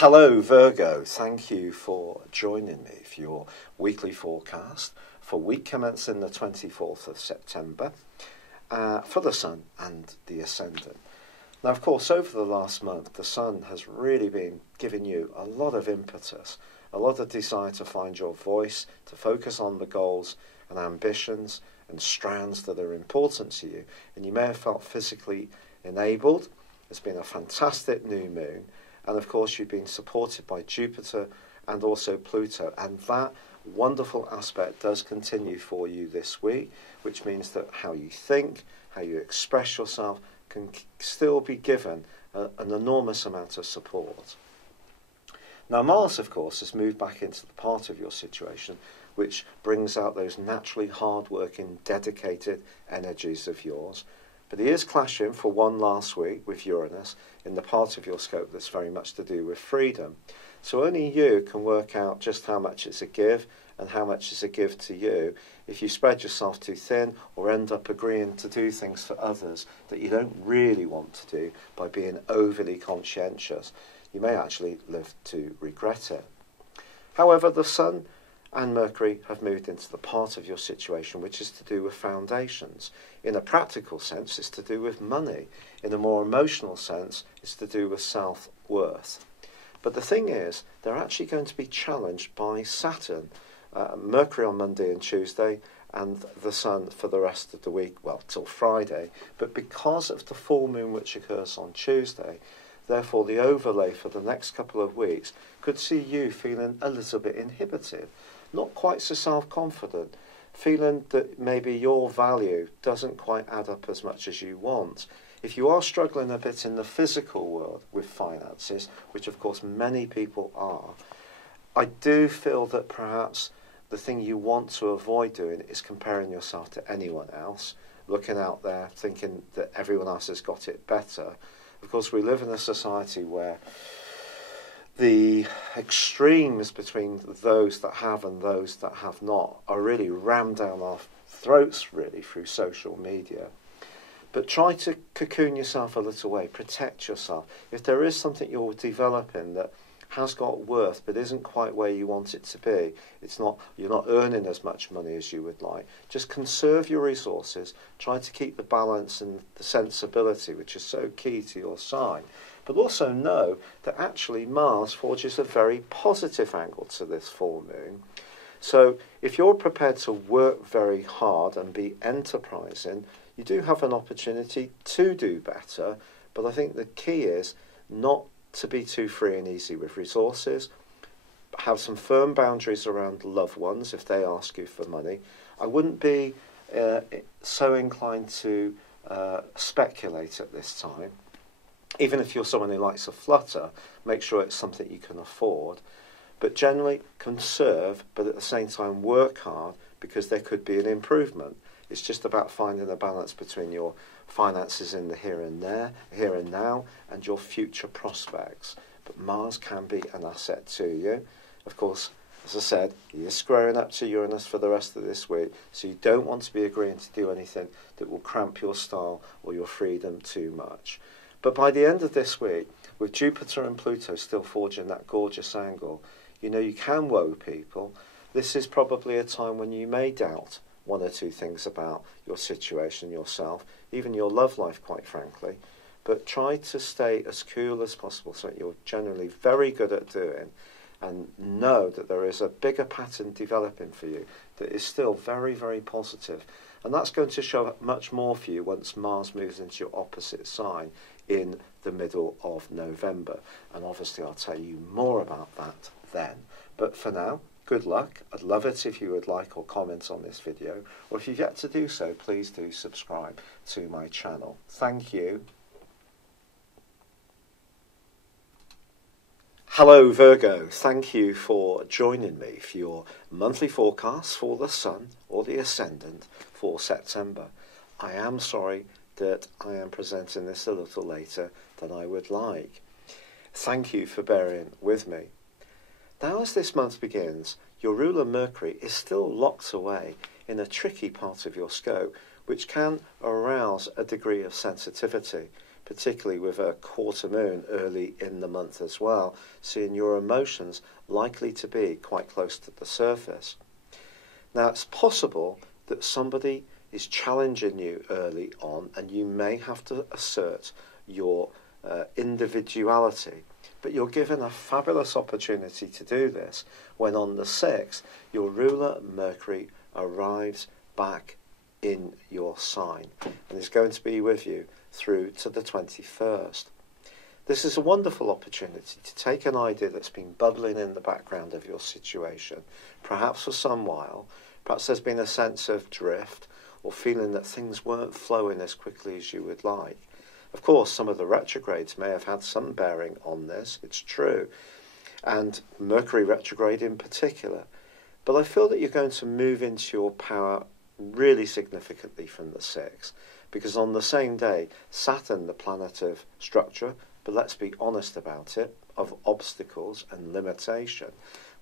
Hello Virgo, thank you for joining me for your weekly forecast for week commencing the 24th of September for the Sun and the Ascendant. Now of course over the last month the Sun has really been giving you a lot of impetus, a lot of desire to find your voice, to focus on the goals and ambitions and strands that are important to you, and you may have felt physically enabled. It's been a fantastic new moon. And of course, you've been supported by Jupiter and also Pluto. And that wonderful aspect does continue for you this week, which means that how you think, how you express yourself can still be given an enormous amount of support. Now, Mars, of course, has moved back into the part of your situation which brings out those naturally hard-working, dedicated energies of yours. But he is clashing for one last week with Uranus in the part of your scope that's very much to do with freedom. So only you can work out just how much it's a give and how much is a give to you if you spread yourself too thin or end up agreeing to do things for others that you don't really want to do by being overly conscientious. You may actually live to regret it. However, the Sun and Mercury have moved into the part of your situation which is to do with foundations. In a practical sense, it's to do with money. In a more emotional sense, it's to do with self-worth. But the thing is, they're actually going to be challenged by Saturn. Mercury on Monday and Tuesday, and the Sun for the rest of the week, well, till Friday. But because of the full moon which occurs on Tuesday, therefore the overlay for the next couple of weeks could see you feeling a little bit inhibited, not quite so self-confident, feeling that maybe your value doesn't quite add up as much as you want. If you are struggling a bit in the physical world with finances, which of course many people are, I do feel that perhaps the thing you want to avoid doing is comparing yourself to anyone else, looking out there thinking that everyone else has got it better. Of course, we live in a society where the extremes between those that have and those that have not are really rammed down our throats, really, through social media. But try to cocoon yourself a little way, protect yourself. If there is something you're developing that has got worth but isn't quite where you want it to be, you're not earning as much money as you would like, just conserve your resources, try to keep the balance and the sensibility, which is so key to your sign. But also know that actually Mars forges a very positive angle to this full moon. So if you're prepared to work very hard and be enterprising, you do have an opportunity to do better. But I think the key is not to be too free and easy with resources. Have some firm boundaries around loved ones if they ask you for money. I wouldn't be so inclined to speculate at this time. Even if you're someone who likes a flutter, make sure it's something you can afford. But generally conserve, but at the same time work hard, because there could be an improvement. It's just about finding a balance between your finances in the here and now, and your future prospects. But Mars can be an asset to you. Of course, as I said, he is squaring up to Uranus for the rest of this week, so you don't want to be agreeing to do anything that will cramp your style or your freedom too much. But by the end of this week, with Jupiter and Pluto still forging that gorgeous angle, you know you can woe people. This is probably a time when you may doubt one or two things about your situation, yourself, even your love life, quite frankly. But try to stay as cool as possible, so you're generally very good at doing, and know that there is a bigger pattern developing for you that is still very, very positive. And that's going to show up much more for you once Mars moves into your opposite sign in the middle of November. And obviously I'll tell you more about that then. But for now, good luck. I'd love it if you would like or comment on this video. Or if you've yet to do so, please do subscribe to my channel. Thank you. Hello Virgo, thank you for joining me for your monthly forecast for the Sun or the Ascendant for September. I am sorry that I am presenting this a little later than I would like. Thank you for bearing with me. Now as this month begins, your ruler Mercury is still locked away in a tricky part of your scope, which can arouse a degree of sensitivity. particularly with a quarter moon early in the month as well, seeing your emotions likely to be quite close to the surface. Now, it's possible that somebody is challenging you early on, and you may have to assert your individuality. But you're given a fabulous opportunity to do this when on the 6th, your ruler Mercury arrives back in your sign and is going to be with you through to the 21st. This is a wonderful opportunity to take an idea that's been bubbling in the background of your situation, perhaps for some while. Perhaps there's been a sense of drift or feeling that things weren't flowing as quickly as you would like. Of course, some of the retrogrades may have had some bearing on this, it's true, and Mercury retrograde in particular. But I feel that you're going to move into your power really significantly from the 6th, because on the same day, Saturn, the planet of structure, but let's be honest about it, of obstacles and limitation,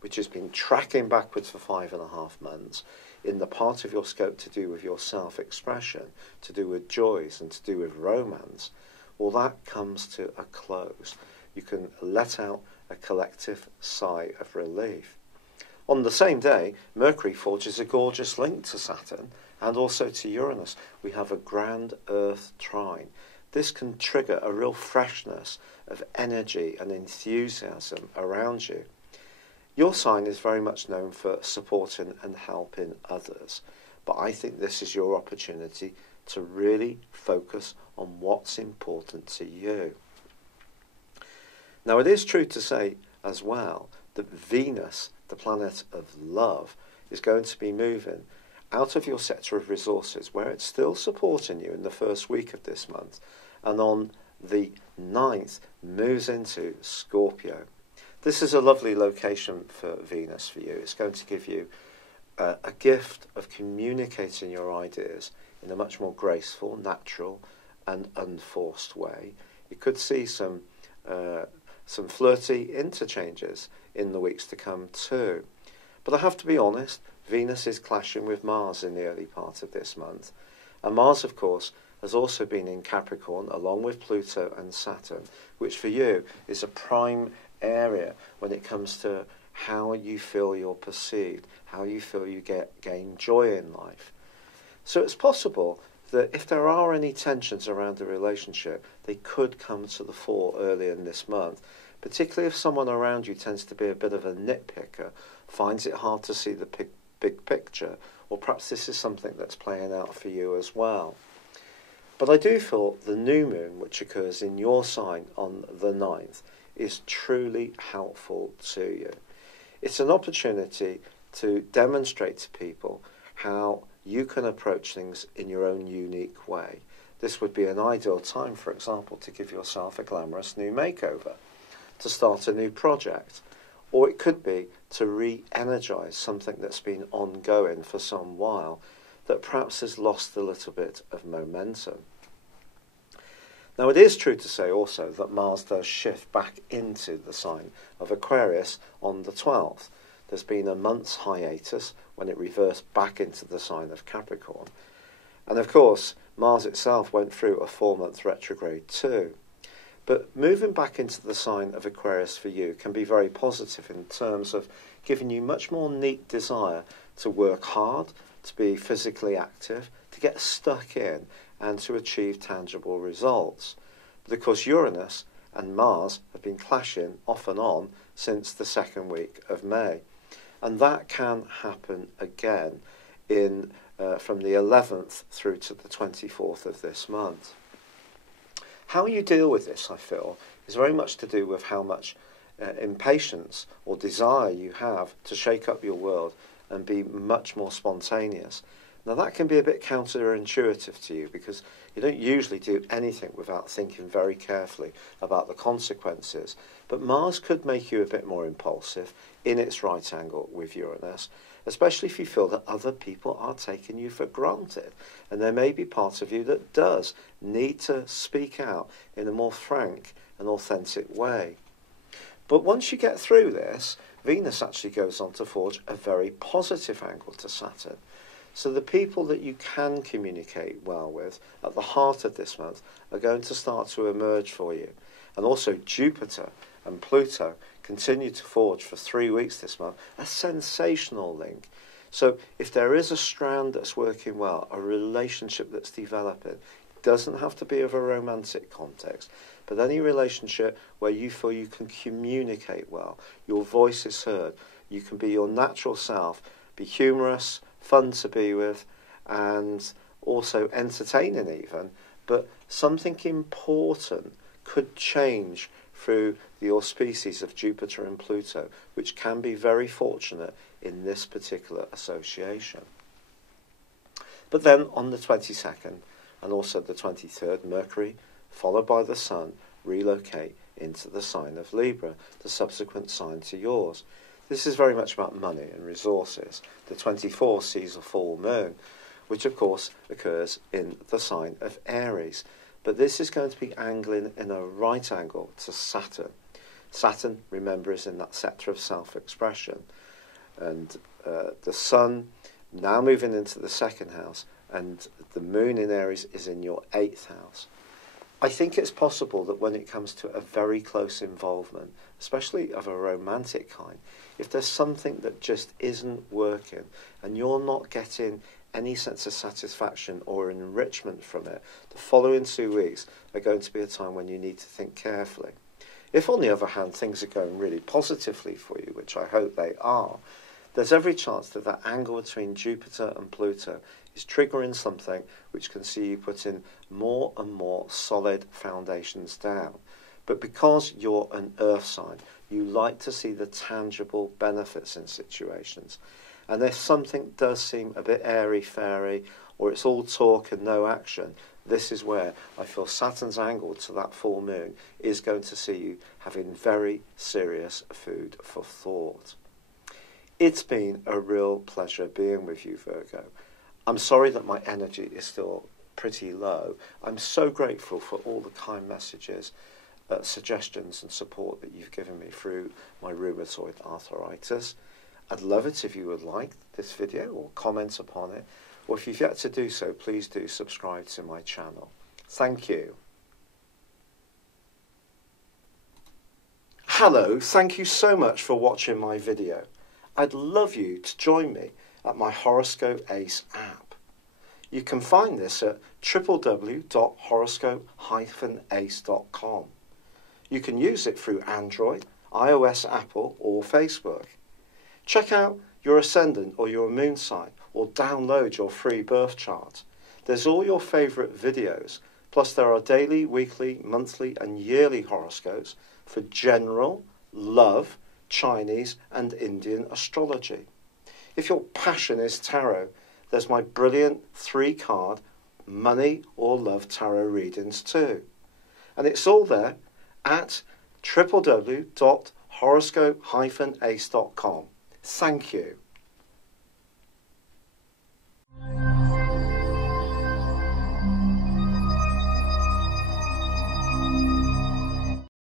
which has been tracking backwards for 5.5 months, in the part of your scope to do with your self-expression, to do with joys and to do with romance, well, that comes to a close. You can let out a collective sigh of relief. On the same day, Mercury forges a gorgeous link to Saturn and also to Uranus. We have a grand Earth trine. This can trigger a real freshness of energy and enthusiasm around you. Your sign is very much known for supporting and helping others, but I think this is your opportunity to really focus on what's important to you. Now, it is true to say as well that Venus, the planet of love, is going to be moving out of your sector of resources, where it's still supporting you in the first week of this month, and on the 9th moves into Scorpio. This is a lovely location for Venus for you. It's going to give you a gift of communicating your ideas in a much more graceful, natural and unforced way. You could see some flirty interchanges in the weeks to come too. But I have to be honest, Venus is clashing with Mars in the early part of this month. And Mars, of course, has also been in Capricorn along with Pluto and Saturn, which for you is a prime area when it comes to how you feel you're perceived, how you feel you gain joy in life. So it's possible that if there are any tensions around the relationship, they could come to the fore early in this month, particularly if someone around you tends to be a bit of a nitpicker, finds it hard to see the big picture, or perhaps this is something that's playing out for you as well. But I do feel the new moon, which occurs in your sign on the 9th, is truly helpful to you. It's an opportunity to demonstrate to people how you can approach things in your own unique way. This would be an ideal time, for example, to give yourself a glamorous new makeover, to start a new project, or it could be to re-energise something that's been ongoing for some while that perhaps has lost a little bit of momentum. Now, it is true to say also that Mars does shift back into the sign of Aquarius on the 12th. There's been a month's hiatus when it reversed back into the sign of Capricorn. And of course, Mars itself went through a 4-month retrograde too. But moving back into the sign of Aquarius for you can be very positive in terms of giving you much more neat desire to work hard, to be physically active, to get stuck in, and to achieve tangible results. But of course, Uranus and Mars have been clashing off and on since the 2nd week of May. And that can happen again from the 11th through to the 24th of this month. How you deal with this, I feel, is very much to do with how much impatience or desire you have to shake up your world and be much more spontaneous. Now, that can be a bit counterintuitive to you because you don't usually do anything without thinking very carefully about the consequences. But Mars could make you a bit more impulsive in its right angle with Uranus, especially if you feel that other people are taking you for granted. And there may be part of you that does need to speak out in a more frank and authentic way. But once you get through this, Venus actually goes on to forge a very positive angle to Saturn. So the people that you can communicate well with at the heart of this month are going to start to emerge for you. And also Jupiter and Pluto continue to forge for 3 weeks this month, a sensational link. So if there is a strand that's working well, a relationship that's developing, it doesn't have to be of a romantic context, but any relationship where you feel you can communicate well, your voice is heard, you can be your natural self, be humorous, fun to be with, and also entertaining even, but something important could change through the auspices of Jupiter and Pluto, which can be very fortunate in this particular association. But then on the 22nd and also the 23rd, Mercury, followed by the Sun, relocate into the sign of Libra, the subsequent sign to yours. This is very much about money and resources. The 24th sees a full moon, which of course occurs in the sign of Aries. But this is going to be angling in a right angle to Saturn. Saturn, remember, is in that sector of self-expression. And the Sun now moving into the second house, and the moon in Aries is in your 8th house. I think it's possible that when it comes to a very close involvement, especially of a romantic kind, if there's something that just isn't working and you're not getting any sense of satisfaction or enrichment from it, the following 2 weeks are going to be a time when you need to think carefully. If, on the other hand, things are going really positively for you, which I hope they are, there's every chance that that angle between Jupiter and Pluto is triggering something which can see you putting more and more solid foundations down. But because you're an earth sign, you like to see the tangible benefits in situations. And if something does seem a bit airy-fairy, or it's all talk and no action, this is where I feel Saturn's angle to that full moon is going to see you having very serious food for thought. It's been a real pleasure being with you, Virgo. I'm sorry that my energy is still pretty low. I'm so grateful for all the kind messages, suggestions and support that you've given me through my rheumatoid arthritis. I'd love it if you would like this video or comment upon it, or if you've yet to do so, please do subscribe to my channel. Thank you. Hello, thank you so much for watching my video. I'd love you to join me at my Horoscope Ace app. You can find this at www.horoscope-ace.com. You can use it through Android, iOS, Apple or Facebook. Check out your ascendant or your moon sign, or download your free birth chart. There's all your favourite videos, plus there are daily, weekly, monthly and yearly horoscopes for general, love, Chinese and Indian astrology. If your passion is tarot, there's my brilliant 3-card money or love tarot readings too. And it's all there at www.horoscope-ace.com. Thank you.